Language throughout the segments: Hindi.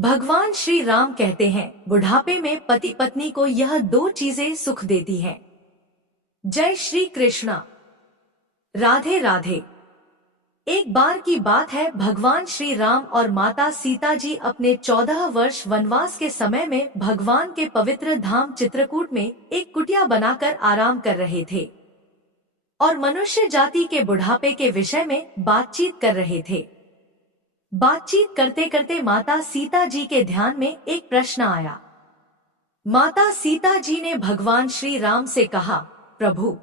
भगवान श्री राम कहते हैं, बुढ़ापे में पति पत्नी को यह दो चीजें सुख देती हैं। जय श्री कृष्णा। राधे राधे। एक बार की बात है, भगवान श्री राम और माता सीता जी अपने 14 वर्ष वनवास के समय में भगवान के पवित्र धाम चित्रकूट में एक कुटिया बनाकर आराम कर रहे थे और मनुष्य जाति के बुढ़ापे के विषय में बातचीत कर रहे थे। बातचीत करते करते माता सीता जी के ध्यान में एक प्रश्न आया। माता सीता जी ने भगवान श्री राम से कहा, प्रभु,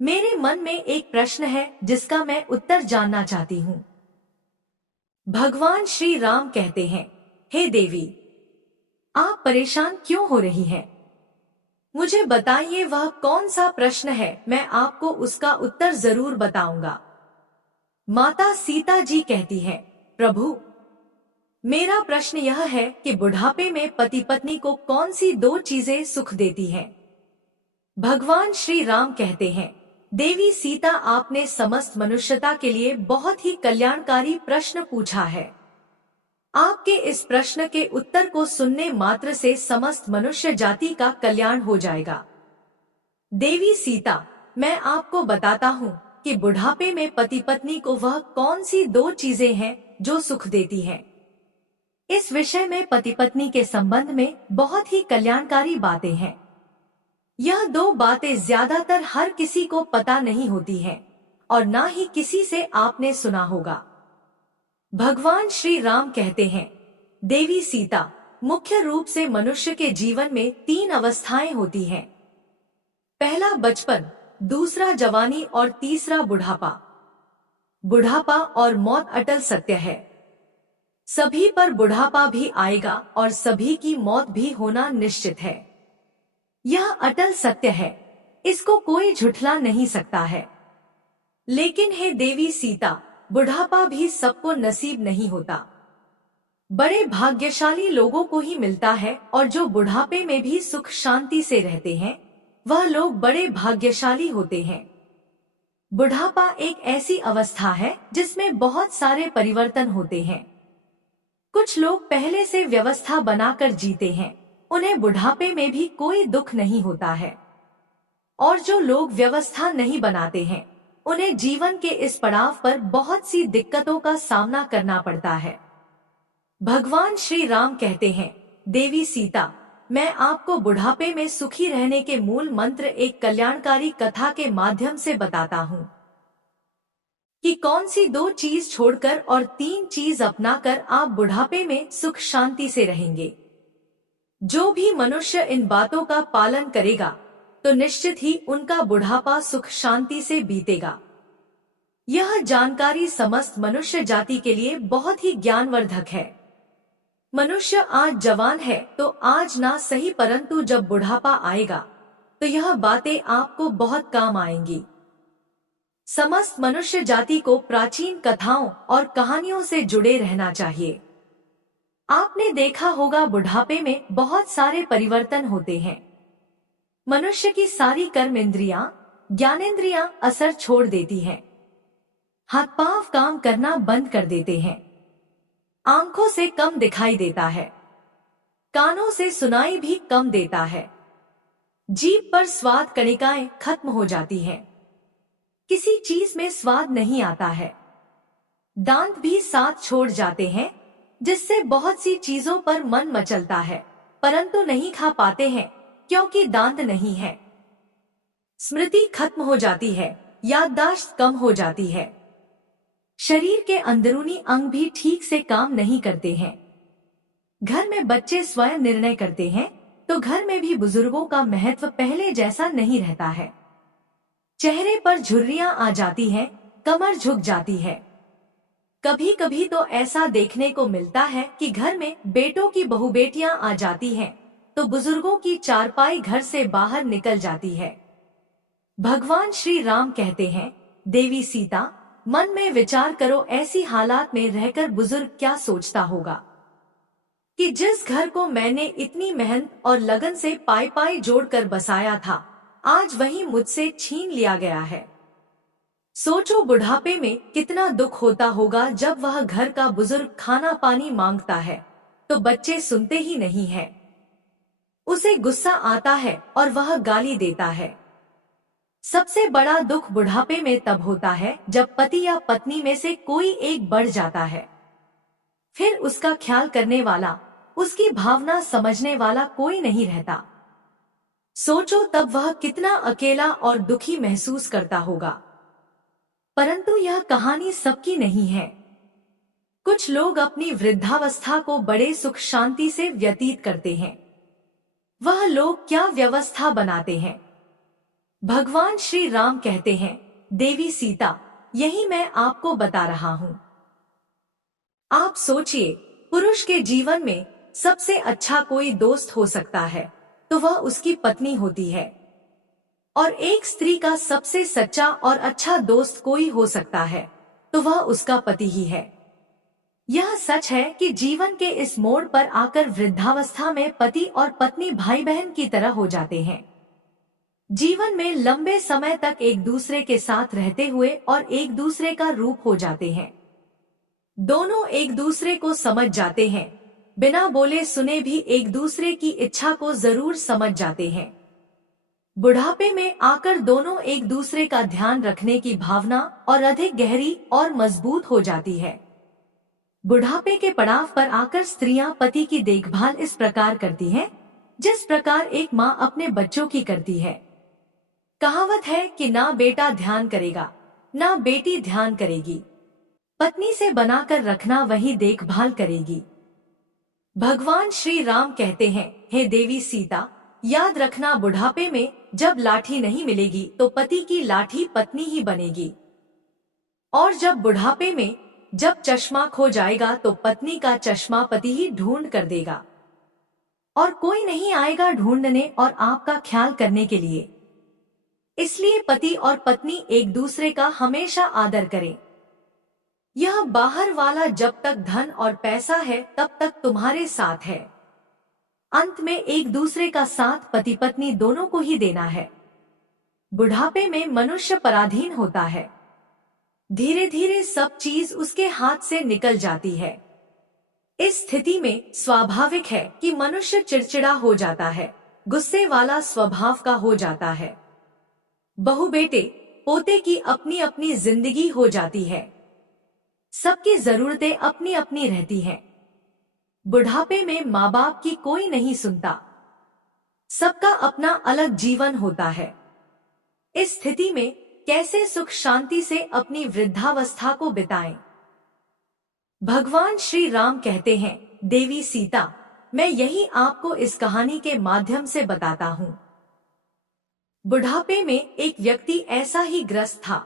मेरे मन में एक प्रश्न है जिसका मैं उत्तर जानना चाहती हूँ। भगवान श्री राम कहते हैं, हे देवी, आप परेशान क्यों हो रही हैं? मुझे बताइए वह कौन सा प्रश्न है, मैं आपको उसका उत्तर जरूर बताऊंगा। माता सीता जी कहती हैं, प्रभु, मेरा प्रश्न यह है कि बुढ़ापे में पति पत्नी को कौन सी दो चीजें सुख देती हैं? भगवान श्री राम कहते हैं, देवी सीता, आपने समस्त मनुष्यता के लिए बहुत ही कल्याणकारी प्रश्न पूछा है। आपके इस प्रश्न के उत्तर को सुनने मात्र से समस्त मनुष्य जाति का कल्याण हो जाएगा। देवी सीता, मैं आपको बताता हूँ कि बुढ़ापे में पति पत्नी को वह कौन सी दो चीजें हैं जो सुख देती हैं। इस विषय में पति पत्नी के संबंध में बहुत ही कल्याणकारी बातें हैं। यह दो बातें ज्यादातर हर किसी को पता नहीं होती हैं और ना ही किसी से आपने सुना होगा। भगवान श्री राम कहते हैं, देवी सीता, मुख्य रूप से मनुष्य के जीवन में तीन अवस्थाएं होती हैं। पहला बचपन, दूसरा जवानी और तीसरा बुढ़ापा। बुढ़ापा और मौत अटल सत्य है। सभी पर बुढ़ापा भी आएगा और सभी की मौत भी होना निश्चित है। यह अटल सत्य है, इसको कोई झुठला नहीं सकता है। लेकिन हे देवी सीता, बुढ़ापा भी सबको नसीब नहीं होता। बड़े भाग्यशाली लोगों को ही मिलता है और जो बुढ़ापे में भी सुख शांति से रहते हैं, वह लोग बड़े भाग्यशाली होते हैं। बुढ़ापा एक ऐसी अवस्था है जिसमें बहुत सारे परिवर्तन होते हैं। कुछ लोग पहले से व्यवस्था बनाकर जीते हैं, उन्हें बुढ़ापे में भी कोई दुख नहीं होता है। और जो लोग व्यवस्था नहीं बनाते हैं, उन्हें जीवन के इस पड़ाव पर बहुत सी दिक्कतों का सामना करना पड़ता है। भगवान श्री राम कहते हैं, देवी सीता, मैं आपको बुढ़ापे में सुखी रहने के मूल मंत्र एक कल्याणकारी कथा के माध्यम से बताता हूँ कि कौन सी दो चीज छोड़कर और तीन चीज अपनाकर आप बुढ़ापे में सुख शांति से रहेंगे। जो भी मनुष्य इन बातों का पालन करेगा तो निश्चित ही उनका बुढ़ापा सुख शांति से बीतेगा। यह जानकारी समस्त मनुष्य जाति के लिए बहुत ही ज्ञानवर्धक है। मनुष्य आज जवान है तो आज ना सही, परंतु जब बुढ़ापा आएगा तो यह बातें आपको बहुत काम आएंगी। समस्त मनुष्य जाति को प्राचीन कथाओं और कहानियों से जुड़े रहना चाहिए। आपने देखा होगा, बुढ़ापे में बहुत सारे परिवर्तन होते हैं। मनुष्य की सारी कर्म इंद्रियां, ज्ञानेंद्रियां असर छोड़ देती हैं। हाथ पांव काम करना बंद कर देते हैं। आंखों से कम दिखाई देता है। कानों से सुनाई भी कम देता है। जीभ पर स्वाद कणिकाएं खत्म हो जाती हैं। किसी चीज में स्वाद नहीं आता है। दांत भी साथ छोड़ जाते हैं, जिससे बहुत सी चीजों पर मन मचलता है, परंतु नहीं खा पाते हैं क्योंकि दांत नहीं है। स्मृति खत्म हो जाती है, याददाश्त कम हो जाती है। शरीर के अंदरूनी अंग भी ठीक से काम नहीं करते हैं। घर में बच्चे स्वयं निर्णय करते हैं तो घर में भी बुजुर्गों का महत्व पहले जैसा नहीं रहता है। चेहरे पर झुर्रियां आ जाती हैं, कमर झुक जाती है। कभी कभी तो ऐसा देखने को मिलता है कि घर में बेटों की बहु बेटियां आ जाती हैं तो बुजुर्गों की चारपाई घर से बाहर निकल जाती है। भगवान श्री राम कहते हैं, देवी सीता, मन में विचार करो, ऐसी हालात में रहकर बुजुर्ग क्या सोचता होगा कि जिस घर को मैंने इतनी मेहनत और लगन से पाई पाई जोड़कर बसाया था, आज वही मुझसे छीन लिया गया है। सोचो बुढ़ापे में कितना दुख होता होगा जब वह घर का बुजुर्ग खाना पानी मांगता है तो बच्चे सुनते ही नहीं है। उसे गुस्सा आता है और वह गाली देता है। सबसे बड़ा दुख बुढ़ापे में तब होता है जब पति या पत्नी में से कोई एक बढ़ जाता है। फिर उसका ख्याल करने वाला, उसकी भावना समझने वाला कोई नहीं रहता। सोचो तब वह कितना अकेला और दुखी महसूस करता होगा। परंतु यह कहानी सबकी नहीं है। कुछ लोग अपनी वृद्धावस्था को बड़े सुख शांति से व्यतीत करते हैं। वह लोग क्या व्यवस्था बनाते हैं। भगवान श्री राम कहते हैं, देवी सीता, यही मैं आपको बता रहा हूँ। आप सोचिए, पुरुष के जीवन में सबसे अच्छा कोई दोस्त हो सकता है तो वह उसकी पत्नी होती है, और एक स्त्री का सबसे सच्चा और अच्छा दोस्त कोई हो सकता है तो वह उसका पति ही है। यह सच है कि जीवन के इस मोड़ पर आकर वृद्धावस्था में पति और पत्नी भाई बहन की तरह हो जाते हैं। जीवन में लंबे समय तक एक दूसरे के साथ रहते हुए और एक दूसरे का रूप हो जाते हैं। दोनों एक दूसरे को समझ जाते हैं, बिना बोले सुने भी एक दूसरे की इच्छा को जरूर समझ जाते हैं। बुढ़ापे में आकर दोनों एक दूसरे का ध्यान रखने की भावना और अधिक गहरी और मजबूत हो जाती है। बुढ़ापे के पड़ाव पर आकर स्त्रियां पति की देखभाल इस प्रकार करती हैं, जिस प्रकार एक माँ अपने बच्चों की करती है। कहावत है कि ना बेटा ध्यान करेगा, ना बेटी ध्यान करेगी, पत्नी से बनाकर रखना वही देखभाल करेगी। भगवान श्री राम कहते हैं, हे देवी सीता, याद रखना बुढ़ापे में जब लाठी नहीं मिलेगी तो पति की लाठी पत्नी ही बनेगी, और जब बुढ़ापे में जब चश्मा खो जाएगा तो पत्नी का चश्मा पति ही ढूंढ कर देगा, और कोई नहीं आएगा ढूंढने और आपका ख्याल करने के लिए। इसलिए पति और पत्नी एक दूसरे का हमेशा आदर करें। यह बाहर वाला जब तक धन और पैसा है तब तक तुम्हारे साथ है, अंत में एक दूसरे का साथ पति पत्नी दोनों को ही देना है। बुढ़ापे में मनुष्य पराधीन होता है, धीरे धीरे सब चीज उसके हाथ से निकल जाती है। इस स्थिति में स्वाभाविक है कि मनुष्य चिड़चिड़ा हो जाता है, गुस्से वाला स्वभाव का हो जाता है। बहू बेटे पोते की अपनी अपनी जिंदगी हो जाती है, सबकी जरूरतें अपनी अपनी रहती हैं। बुढ़ापे में माँ बाप की कोई नहीं सुनता, सबका अपना अलग जीवन होता है। इस स्थिति में कैसे सुख शांति से अपनी वृद्धावस्था को बिताएं। भगवान श्री राम कहते हैं, देवी सीता, मैं यही आपको इस कहानी के माध्यम से बताता हूँ। बुढ़ापे में एक व्यक्ति ऐसा ही ग्रस्त था।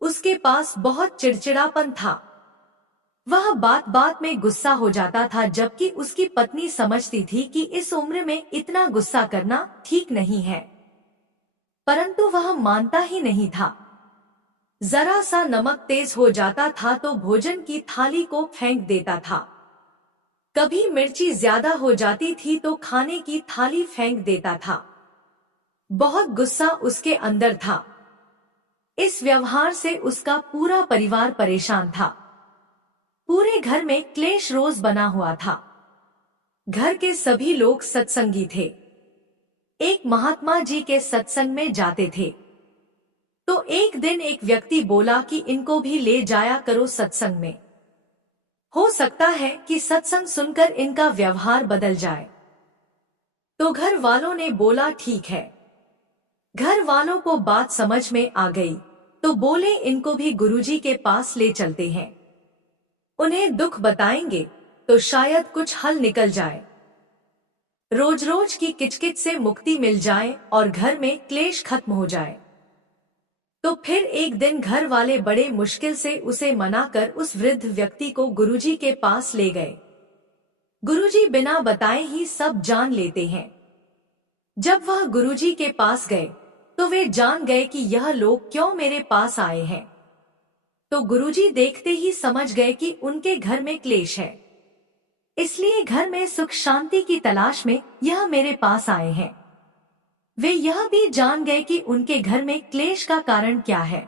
उसके पास बहुत चिड़चिड़ापन था। वह बात बात में गुस्सा हो जाता था, जबकि उसकी पत्नी समझती थी कि इस उम्र में इतना गुस्सा करना ठीक नहीं है, परंतु वह मानता ही नहीं था। जरा सा नमक तेज हो जाता था तो भोजन की थाली को फेंक देता था। कभी मिर्ची ज्यादा हो जाती थी तो खाने की थाली फेंक देता था। बहुत गुस्सा उसके अंदर था। इस व्यवहार से उसका पूरा परिवार परेशान था। पूरे घर में क्लेश रोज बना हुआ था। घर के सभी लोग सत्संगी थे। एक महात्मा जी के सत्संग में जाते थे, तो एक दिन एक व्यक्ति बोला कि इनको भी ले जाया करो सत्संग में, हो सकता है कि सत्संग सुनकर इनका व्यवहार बदल जाए। तो घर वालों ने बोला ठीक है। घर वालों को बात समझ में आ गई तो बोले इनको भी गुरुजी के पास ले चलते हैं, उन्हें दुख बताएंगे तो शायद कुछ हल निकल जाए, रोज रोज की किचकिच से मुक्ति मिल जाए और घर में क्लेश खत्म हो जाए। तो फिर एक दिन घर वाले बड़े मुश्किल से उसे मनाकर उस वृद्ध व्यक्ति को गुरुजी के पास ले गए। गुरुजी बिना बताए ही सब जान लेते हैं। जब वह गुरुजी के पास गए तो वे जान गए कि यह लोग क्यों मेरे पास आए हैं। तो गुरुजी देखते ही समझ गए कि उनके घर में क्लेश है, इसलिए घर में सुख शांति की तलाश में यह मेरे पास आए हैं। वे यह भी जान गए कि उनके घर में क्लेश का कारण क्या है।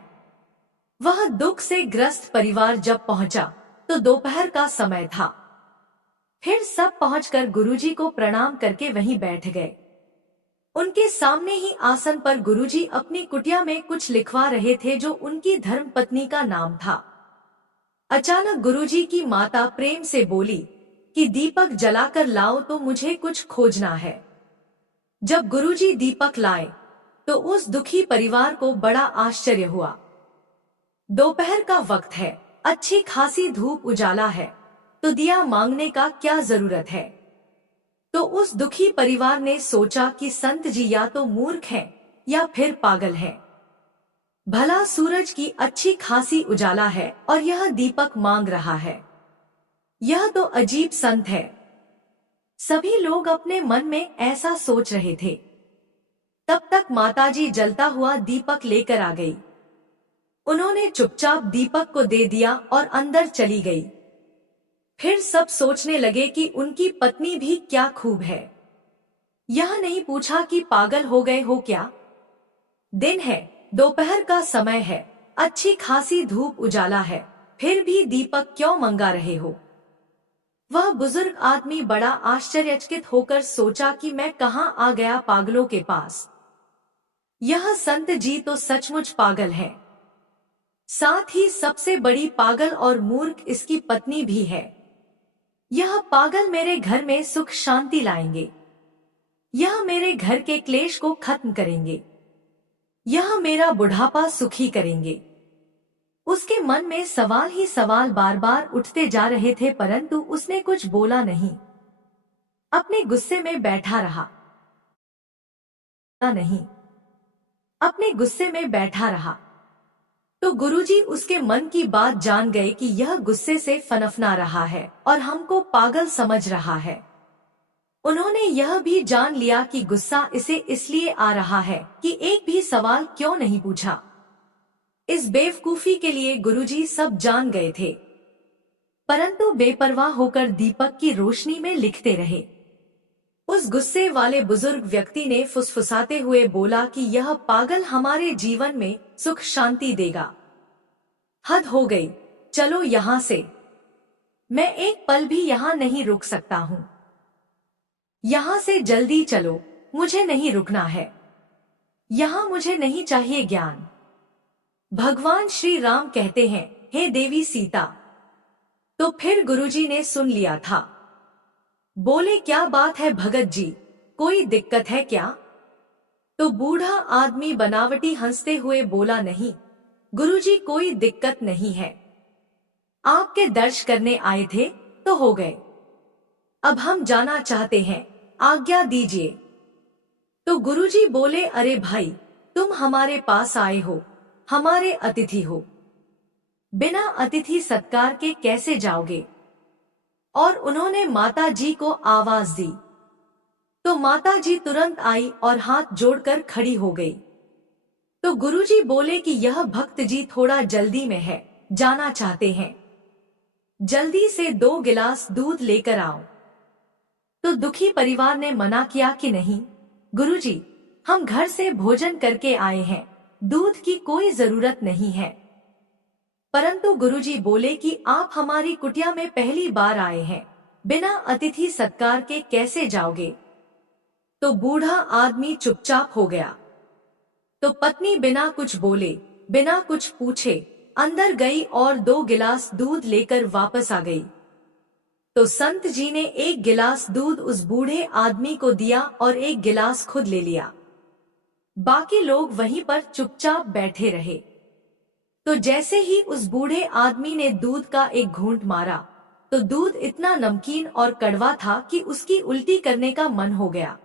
वह दुख से ग्रस्त परिवार जब पहुंचा तो दोपहर का समय था। फिर सब पहुंचकर गुरुजी को प्रणाम करके वहीं बैठ गए। उनके सामने ही आसन पर गुरुजी अपनी कुटिया में कुछ लिखवा रहे थे जो उनकी धर्मपत्नी का नाम था। अचानक गुरुजी की माता प्रेम से बोली कि दीपक जलाकर लाओ, तो मुझे कुछ खोजना है। जब गुरुजी दीपक लाए तो उस दुखी परिवार को बड़ा आश्चर्य हुआ। दोपहर का वक्त है, अच्छी खासी धूप उजाला है, तो दिया मांगने का क्या जरूरत है। तो उस दुखी परिवार ने सोचा कि संत जी या तो मूर्ख हैं या फिर पागल हैं। भला सूरज की अच्छी खासी उजाला है और यह दीपक मांग रहा है, यह तो अजीब संत है। सभी लोग अपने मन में ऐसा सोच रहे थे। तब तक माताजी जलता हुआ दीपक लेकर आ गई। उन्होंने चुपचाप दीपक को दे दिया और अंदर चली गई। फिर सब सोचने लगे कि उनकी पत्नी भी क्या खूब है। यह नहीं पूछा कि पागल हो गए हो क्या। दिन है, दोपहर का समय है, अच्छी खासी धूप उजाला है, फिर भी दीपक क्यों मंगा रहे हो। वह बुजुर्ग आदमी बड़ा आश्चर्यचकित होकर सोचा कि मैं कहाँ आ गया पागलों के पास। यह संत जी तो सचमुच पागल हैं। साथ ही सबसे बड़ी पागल और मूर्ख इसकी पत्नी भी है। यह पागल मेरे घर में सुख शांति लाएंगे, यह मेरे घर के क्लेश को खत्म करेंगे, यह मेरा बुढ़ापा सुखी करेंगे। उसके मन में सवाल ही सवाल बार बार उठते जा रहे थे, परंतु उसने कुछ बोला नहीं। अपने गुस्से में बैठा रहा नहीं अपने गुस्से में बैठा रहा। तो गुरुजी उसके मन की बात जान गए कि यह गुस्से से फनफना रहा है और हमको पागल समझ रहा है। उन्होंने यह भी जान लिया कि गुस्सा इसे इसलिए आ रहा है कि एक भी सवाल क्यों नहीं पूछा। इस बेवकूफी के लिए गुरुजी सब जान गए थे, परंतु बेपरवाह होकर दीपक की रोशनी में लिखते रहे। उस गुस्से वाले बुजुर्ग व्यक्ति ने फुसफुसाते हुए बोला कि यह पागल हमारे जीवन में सुख शांति देगा। हद हो गई, चलो यहाँ से। मैं एक पल भी यहाँ नहीं रुक सकता हूँ। यहाँ से जल्दी चलो, मुझे नहीं रुकना है। यहाँ मुझे नहीं चाहिए ज्ञान। भगवान श्री राम कहते हैं, हे देवी सीता। तो फिर गुरुजी ने सुन लिया था। बोले, क्या बात है भगत जी, कोई दिक्कत है क्या। तो बूढ़ा आदमी बनावटी हंसते हुए बोला, नहीं गुरुजी, कोई दिक्कत नहीं है। आपके दर्श करने आए थे तो हो गए, अब हम जाना चाहते हैं, आज्ञा दीजिए। तो गुरुजी बोले, अरे भाई, तुम हमारे पास आए हो, हमारे अतिथि हो, बिना अतिथि सत्कार के कैसे जाओगे। और उन्होंने माता जी को आवाज दी। तो माता जी तुरंत आई और हाथ जोड़कर खड़ी हो गई। तो गुरुजी बोले कि यह भक्त जी थोड़ा जल्दी में है, जाना चाहते हैं, जल्दी से 2 गिलास दूध लेकर आओ। तो दुखी परिवार ने मना किया कि नहीं गुरुजी, हम घर से भोजन करके आए हैं, दूध की कोई जरूरत नहीं है। परंतु गुरुजी बोले कि आप हमारी कुटिया में पहली बार आए हैं, बिना अतिथि सत्कार के कैसे जाओगे। तो बूढ़ा आदमी चुपचाप हो गया। तो पत्नी बिना कुछ बोले, बिना कुछ पूछे अंदर गई और 2 गिलास दूध लेकर वापस आ गई। तो संत जी ने 1 गिलास दूध उस बूढ़े आदमी को दिया और 1 गिलास खुद ले लिया। बाकी लोग वहीं पर चुपचाप बैठे रहे। तो जैसे ही उस बूढ़े आदमी ने दूध का एक घूंट मारा, तो दूध इतना नमकीन और कड़वा था कि उसकी उल्टी करने का मन हो गया।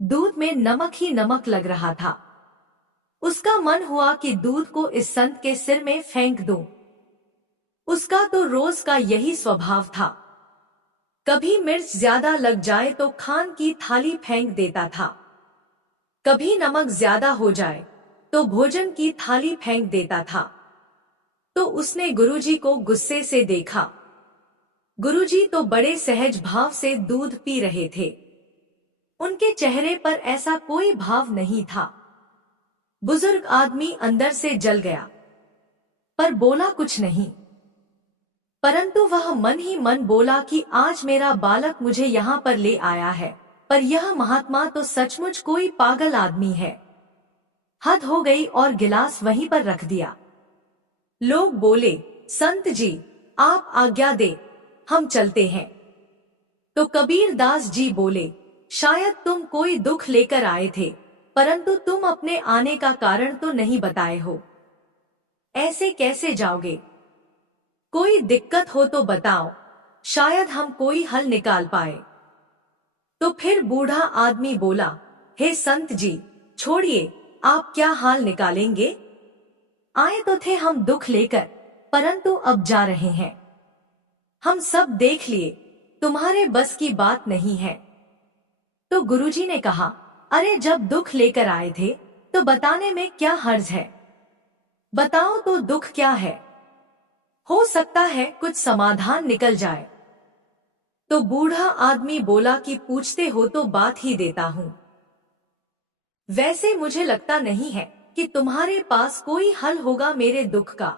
दूध में नमक ही नमक लग रहा था। उसका मन हुआ कि दूध को इस संत के सिर में फेंक दूं। उसका तो रोज का यही स्वभाव था, कभी मिर्च ज्यादा लग जाए तो खान की थाली फेंक देता था, कभी नमक ज्यादा हो जाए तो भोजन की थाली फेंक देता था। तो उसने गुरुजी को गुस्से से देखा। गुरुजी तो बड़े सहज भाव से दूध पी रहे थे, उनके चेहरे पर ऐसा कोई भाव नहीं था। बुजुर्ग आदमी अंदर से जल गया, पर बोला कुछ नहीं। परंतु वह मन ही मन बोला कि आज मेरा बालक मुझे यहाँ पर ले आया है, पर यह महात्मा तो सचमुच कोई पागल आदमी है। हद हो गई और गिलास वहीं पर रख दिया। लोग बोले, संत जी आप आज्ञा दे, हम चलते हैं। तो कबीर दास जी बोले, शायद तुम कोई दुख लेकर आए थे, परंतु तुम अपने आने का कारण तो नहीं बताए हो। ऐसे कैसे जाओगे? कोई दिक्कत हो तो बताओ, शायद हम कोई हल निकाल पाए। तो फिर बूढ़ा आदमी बोला, हे संत जी छोड़िए, आप क्या हाल निकालेंगे? आए तो थे हम दुख लेकर, परंतु अब जा रहे हैं। हम सब देख लिए, तुम्हारे बस की बात नहीं है। तो गुरुजी ने कहा, अरे जब दुख लेकर आए थे तो बताने में क्या हर्ज है? बताओ तो दुख क्या है, हो सकता है कुछ समाधान निकल जाए। तो बूढ़ा आदमी बोला कि पूछते हो तो बात ही देता हूँ। वैसे मुझे लगता नहीं है कि तुम्हारे पास कोई हल होगा मेरे दुख का।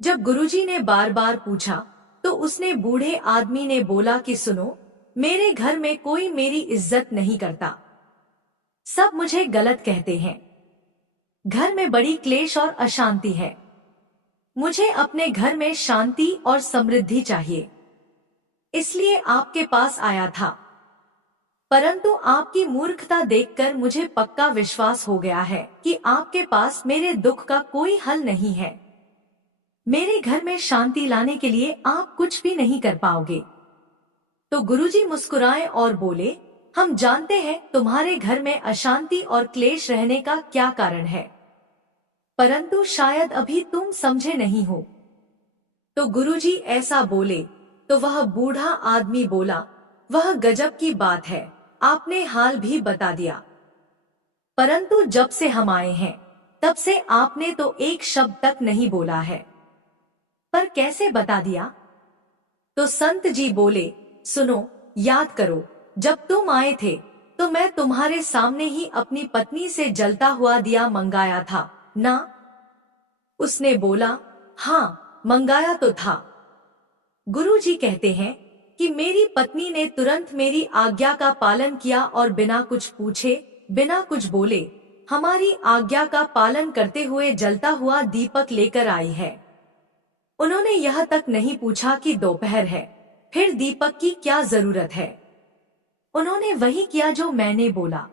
जब गुरुजी ने बार बार पूछा तो उसने बूढ़े आदमी ने बोला कि सुनो, मेरे घर में कोई मेरी इज्जत नहीं करता, सब मुझे गलत कहते हैं। घर में बड़ी क्लेश और अशांति है। मुझे अपने घर में शांति और समृद्धि चाहिए, इसलिए आपके पास आया था। परंतु आपकी मूर्खता देखकर मुझे पक्का विश्वास हो गया है कि आपके पास मेरे दुख का कोई हल नहीं है। मेरे घर में शांति लाने के लिए आप कुछ भी नहीं कर पाओगे। तो गुरुजी मुस्कुराए और बोले, हम जानते हैं तुम्हारे घर में अशांति और क्लेश रहने का क्या कारण है, परंतु शायद अभी तुम समझे नहीं हो। तो गुरुजी ऐसा बोले तो वह बूढ़ा आदमी बोला, वह गजब की बात है, आपने हाल भी बता दिया। परंतु जब से हम आए हैं तब से आपने तो एक शब्द तक नहीं बोला है। पर कैसे बता दिया? तो संत जी बोले, सुनो, याद करो, जब तुम आए थे तो मैं तुम्हारे सामने ही अपनी पत्नी से जलता हुआ दिया मंगाया था ना? उसने बोला, हाँ मंगाया तो था। गुरुजी कहते हैं कि मेरी पत्नी ने तुरंत मेरी आज्ञा का पालन किया और बिना कुछ पूछे, बिना कुछ बोले, हमारी आज्ञा का पालन करते हुए जलता हुआ दीपक लेकर आई है। उन्होंने यह तक नहीं पूछा कि दोपहर है, फिर दीपक की क्या जरूरत है। उन्होंने वही किया जो मैंने बोला।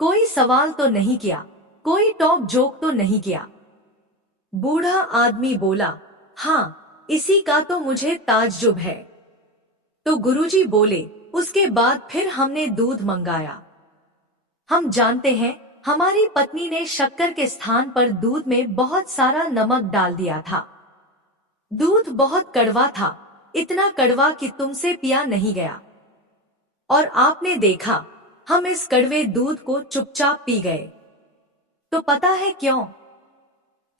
कोई सवाल तो नहीं किया, कोई टॉक जोक तो नहीं किया। बूढ़ा आदमी बोला, हाँ इसी का तो मुझे ताज्जुब है। तो गुरुजी बोले, उसके बाद फिर हमने दूध मंगाया। हम जानते हैं हमारी पत्नी ने शक्कर के स्थान पर दूध में बहुत सारा नमक डाल दिया था। दूध बहुत कड़वा था, इतना कड़वा कि तुमसे पिया नहीं गया। और आपने देखा, हम इस कड़वे दूध को चुपचाप पी गए। तो पता है क्यों?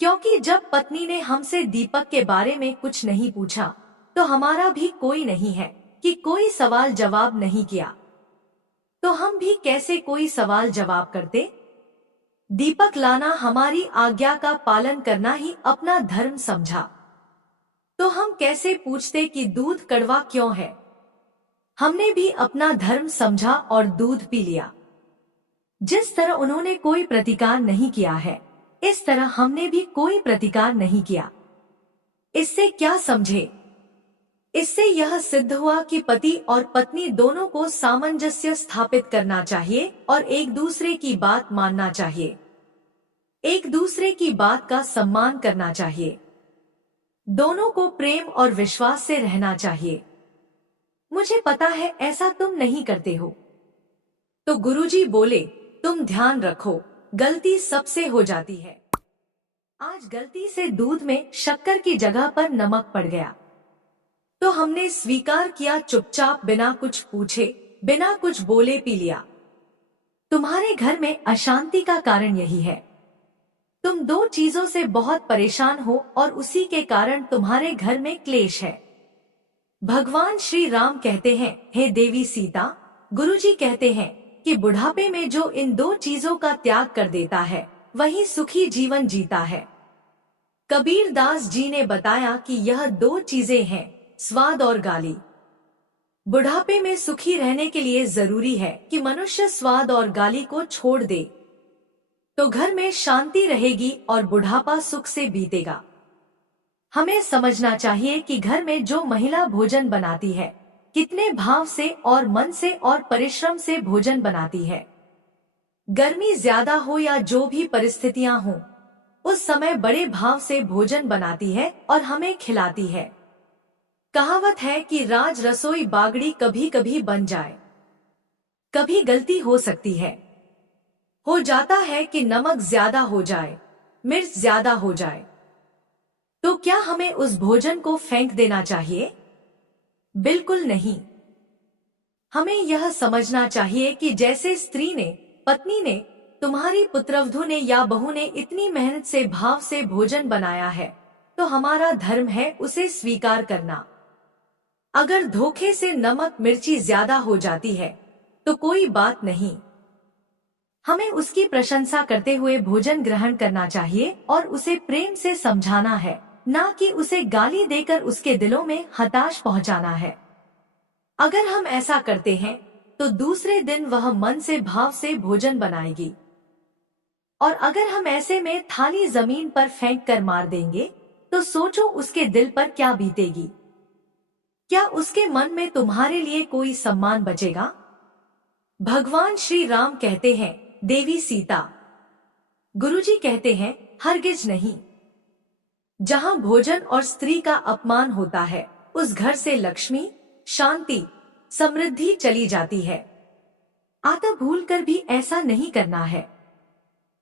क्योंकि जब पत्नी ने हमसे दीपक के बारे में कुछ नहीं पूछा तो हमारा भी कोई नहीं है कि कोई सवाल जवाब नहीं किया, तो हम भी कैसे कोई सवाल जवाब करते? दीपक लाना हमारी आज्ञा का पालन करना ही अपना धर्म समझा, तो हम कैसे पूछते कि दूध कड़वा क्यों है? हमने भी अपना धर्म समझा और दूध पी लिया। जिस तरह उन्होंने कोई प्रतिकार नहीं किया है, इस तरह हमने भी कोई प्रतिकार नहीं किया। इससे क्या समझे? इससे यह सिद्ध हुआ कि पति और पत्नी दोनों को सामंजस्य स्थापित करना चाहिए और एक दूसरे की बात मानना चाहिए, एक दूसरे की बात का सम्मान करना चाहिए, दोनों को प्रेम और विश्वास से रहना चाहिए। मुझे पता है ऐसा तुम नहीं करते हो। तो गुरुजी बोले, तुम ध्यान रखो, गलती सबसे हो जाती है। आज गलती से दूध में शक्कर की जगह पर नमक पड़ गया, तो हमने स्वीकार किया, चुपचाप बिना कुछ पूछे, बिना कुछ बोले पी लिया। तुम्हारे घर में अशांति का कारण यही है। तुम दो चीजों से बहुत परेशान हो और उसी के कारण तुम्हारे घर में क्लेश है। भगवान श्री राम कहते हैं, हे देवी सीता, गुरुजी कहते हैं कि बुढ़ापे में जो इन दो चीजों का त्याग कर देता है वही सुखी जीवन जीता है। कबीर दास जी ने बताया कि यह दो चीजें हैं, स्वाद और गाली। बुढ़ापे में सुखी रहने के लिए जरूरी है कि मनुष्य स्वाद और गाली को छोड़ दे, तो घर में शांति रहेगी और बुढ़ापा सुख से बीतेगा। हमें समझना चाहिए कि घर में जो महिला भोजन बनाती है, कितने भाव से और मन से और परिश्रम से भोजन बनाती है। गर्मी ज्यादा हो या जो भी परिस्थितियां हो, उस समय बड़े भाव से भोजन बनाती है और हमें खिलाती है। कहावत है कि राज रसोई बागड़ी कभी कभी बन जाए। कभी गलती हो सकती है, हो जाता है कि नमक ज्यादा हो जाए, मिर्च ज्यादा हो जाए, तो क्या हमें उस भोजन को फेंक देना चाहिए? बिल्कुल नहीं। हमें यह समझना चाहिए कि जैसे स्त्री ने, पत्नी ने, तुम्हारी पुत्रवधू ने या बहू ने इतनी मेहनत से भाव से भोजन बनाया है, तो हमारा धर्म है उसे स्वीकार करना। अगर धोखे से नमक मिर्ची ज्यादा हो जाती है तो कोई बात नहीं, हमें उसकी प्रशंसा करते हुए भोजन ग्रहण करना चाहिए और उसे प्रेम से समझाना है, ना कि उसे गाली देकर उसके दिलों में हताश पहुंचाना है। अगर हम ऐसा करते हैं तो दूसरे दिन वह मन से भाव से भोजन बनाएगी, और अगर हम ऐसे में थाली जमीन पर फेंक कर मार देंगे तो सोचो उसके दिल पर क्या बीतेगी। क्या उसके मन में तुम्हारे लिए कोई सम्मान बचेगा? भगवान श्री राम कहते हैं, देवी सीता। गुरुजी कहते हैं, हरगिज नहीं। जहां भोजन और स्त्री का अपमान होता है, उस घर से लक्ष्मी, शांति, समृद्धि चली जाती है। आता भूलकर भी ऐसा नहीं करना है।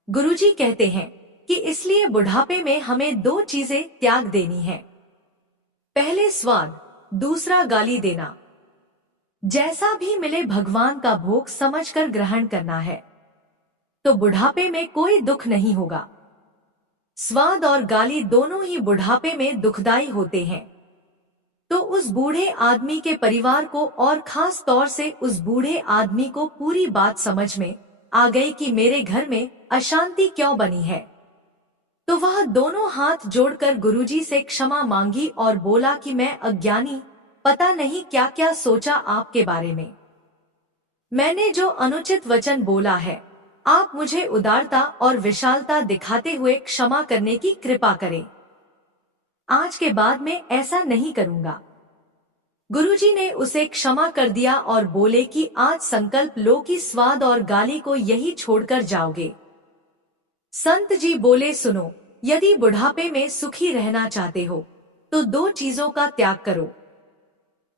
गुरुजी कहते हैं कि इसलिए बुढ़ापे में हमें दो चीजें त्याग देनी है। पहले स्वाद, दूसरा गाली देना। जैसा भी मिले भगवान का भोग समझकर ग्रहण करना है, तो बुढ़ापे में कोई दुख नहीं होगा। स्वाद और गाली दोनों ही बुढ़ापे में दुखदाई होते हैं। तो उस बूढ़े आदमी के परिवार को और खास तौर से उस बूढ़े आदमी को पूरी बात समझ में आ गई कि मेरे घर में अशांति क्यों बनी है। तो वह दोनों हाथ जोड़कर गुरुजी से क्षमा मांगी और बोला कि मैं अज्ञानी, पता नहीं क्या क्या सोचा आपके बारे में। मैंने जो अनुचित वचन बोला है, आप मुझे उदारता और विशालता दिखाते हुए क्षमा करने की कृपा करें। आज के बाद मैं ऐसा नहीं करूंगा। गुरुजी ने उसे क्षमा कर दिया और बोले कि आज संकल्प लो कि स्वाद और गाली को यही छोड़कर जाओगे। संत जी बोले, सुनो, यदि बुढ़ापे में सुखी रहना चाहते हो तो दो चीजों का त्याग करो।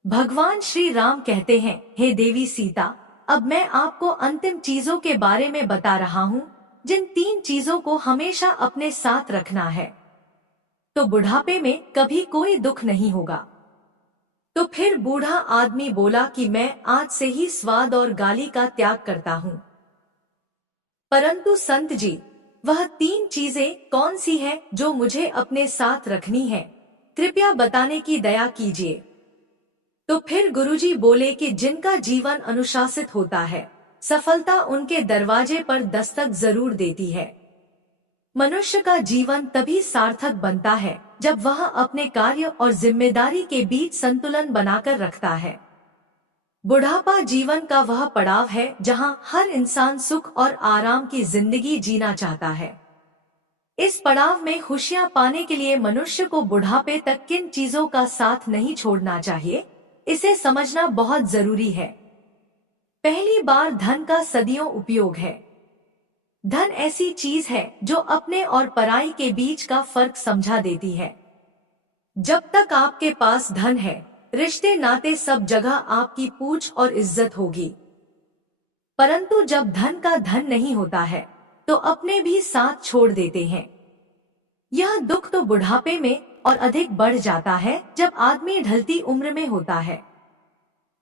भगवान श्री राम कहते हैं, हे देवी सीता, अब मैं आपको अंतिम चीजों के बारे में बता रहा हूँ, जिन तीन चीजों को हमेशा अपने साथ रखना है, तो बुढ़ापे में कभी कोई दुख नहीं होगा। तो फिर बूढ़ा आदमी बोला कि मैं आज से ही स्वाद और गाली का त्याग करता हूँ। परंतु संत जी, वह तीन चीजें कौन सी हैं जो मुझे अपने साथ रखनी है, कृपया बताने की दया कीजिए। तो फिर गुरुजी बोले कि जिनका जीवन अनुशासित होता है, सफलता उनके दरवाजे पर दस्तक जरूर देती है। मनुष्य का जीवन तभी सार्थक बनता है जब वह अपने कार्य और जिम्मेदारी के बीच संतुलन बनाकर रखता है। बुढ़ापा जीवन का वह पड़ाव है जहां हर इंसान सुख और आराम की जिंदगी जीना चाहता है। इस पड़ाव में खुशियां पाने के लिए मनुष्य को बुढ़ापे तक किन चीजों का साथ नहीं छोड़ना चाहिए, इसे समझना बहुत जरूरी है। पहली बार धन का सदियों उपयोग है। धन ऐसी चीज है जो अपने और पराई के बीच का फर्क समझा देती है। जब तक आपके पास धन है, रिश्ते नाते सब जगह आपकी पूछ और इज्जत होगी। परंतु जब धन का धन नहीं होता है तो अपने भी साथ छोड़ देते हैं। यह दुख तो बुढ़ापे में और अधिक बढ़ जाता है जब आदमी ढलती उम्र में होता है।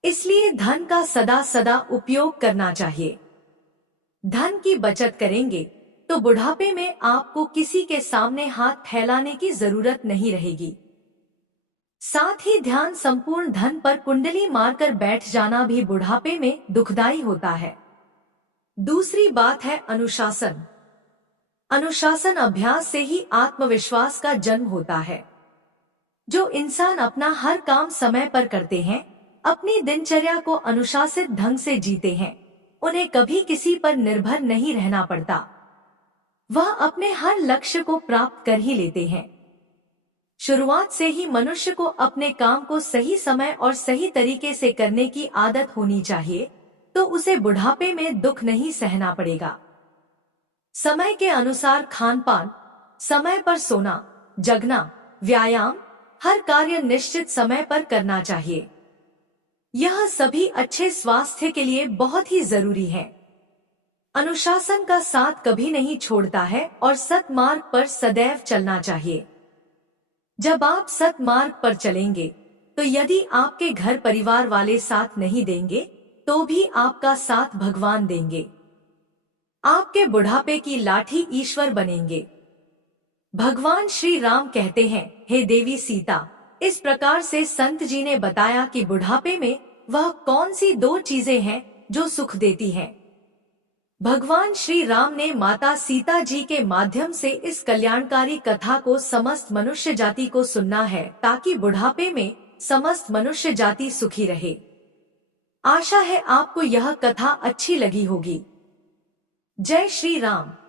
इसलिए धन का सदा सदा उपयोग करना चाहिए। धन की बचत करेंगे तो बुढ़ापे में आपको किसी के सामने हाथ फैलाने की जरूरत नहीं रहेगी। साथ ही ध्यान संपूर्ण धन पर कुंडली मारकर बैठ जाना भी बुढ़ापे में दुखदाई होता है। दूसरी बात है अनुशासन। अनुशासन अभ्यास से ही आत्मविश्वास का जन्म होता है। जो इंसान अपना हर काम समय पर करते हैं, अपनी दिनचर्या को अनुशासित ढंग से जीते हैं, उन्हें कभी किसी पर निर्भर नहीं रहना पड़ता। वह अपने हर लक्ष्य को प्राप्त कर ही लेते हैं। शुरुआत से ही मनुष्य को अपने काम को सही समय और सही तरीके से करने की आदत होनी चाहिए, तो उसे बुढ़ापे में दुख नहीं सहना पड़ेगा। समय के अनुसार खान पान, समय पर सोना, जगना, व्यायाम, हर कार्य निश्चित समय पर करना चाहिए। यह सभी अच्छे स्वास्थ्य के लिए बहुत ही जरूरी है। अनुशासन का साथ कभी नहीं छोड़ता है और सत्मार्ग पर सदैव चलना चाहिए। जब आप सत्मार्ग पर चलेंगे, तो यदि आपके घर परिवार वाले साथ नहीं देंगे, तो भी आपका साथ भगवान देंगे। आपके बुढ़ापे की लाठी ईश्वर बनेंगे। भगवान श्री राम कहते हैं, हे देवी सीता, इस प्रकार से संत जी ने बताया कि बुढ़ापे में वह कौन सी दो चीजें हैं जो सुख देती हैं। भगवान श्री राम ने माता सीता जी के माध्यम से इस कल्याणकारी कथा को समस्त मनुष्य जाति को सुनना है, ताकि बुढ़ापे में समस्त मनुष्य जाति सुखी रहे। आशा है आपको यह कथा अच्छी लगी होगी। जय श्री राम।